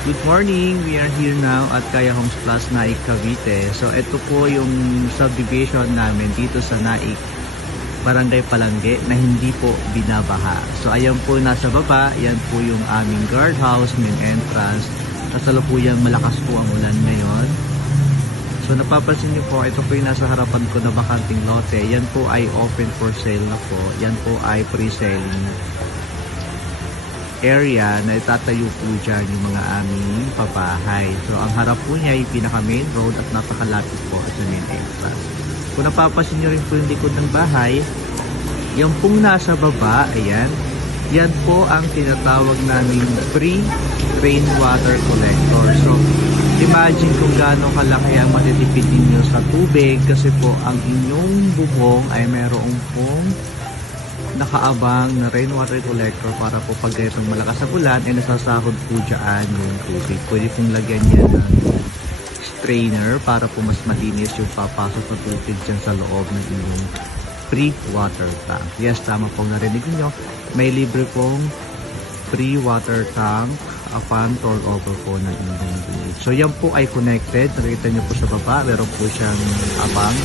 Good morning! We are here now at Kaya Homes Plus Naik, Cavite. So ito po yung subdivision namin dito sa Naik, Barangay Palangge na hindi po binabaha. So ayan po nasa baba, yan po yung aming guardhouse, main entrance. Kasalukuyang malakas po ang ulan ngayon. So napapansin niyo po, ito po yung nasa harapan ko na bakanting lote. Yan po ay open for sale na po. Yan po ay pre-selling area na itatayo po dyan yung mga aming pabahay. So ang harap po niya ay pinaka main road at napakalapit po at sa main entrance. Kung napapansin nyo rin po yung likod ng bahay, yung pong nasa baba, ayan, yan po ang tinatawag namin free rainwater collector. So imagine kung gaano kalaki ang matitipid ninyo sa tubig kasi po ang inyong bubong ay merong pong nakaabang na rainwater collector para po pag ganitong malakas na ulan ay nasasahod po dyan yung tubig. Pwede pong lagyan niya ng strainer para po mas malinis yung papasok na tubig dyan sa loob ng inyong free water tank. Yes, tama pong narinig niyo. May libre pong free water tank upon rollover po ng inyong unit. So yan po ay connected. Nakita niyo po sa baba, meron po siyang abang.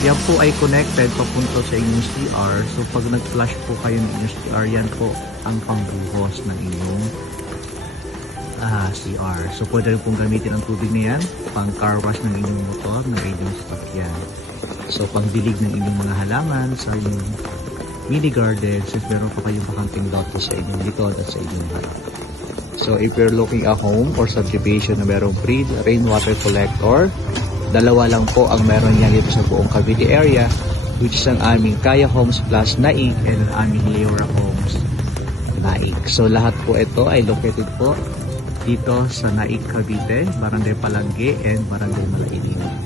Yan po ay connected papunta sa inyong CR. So pag nag-flush po kayo ng inyong CR, yan po ang pangbuhos ng inyong CR. So pwede rin pong gamitin ang tubig na yan pang car wash ng inyong motor, ng inyong sasakyan. So pangdilig ng inyong mga halaman sa inyong mini garden since meron pa kayong bakanting lote sa inyong likod at sa inyong harap. So if you're looking at home or subdivision na merong free rainwater collector, dalawa lang po ang meron niya dito sa buong Cavite area, which is ang aming Kaya Homes Plus Naik and ang aming Leora Homes Naik. So lahat po ito ay located po dito sa Naik, Cavite, Barangay Palangge and Barangay Malailing.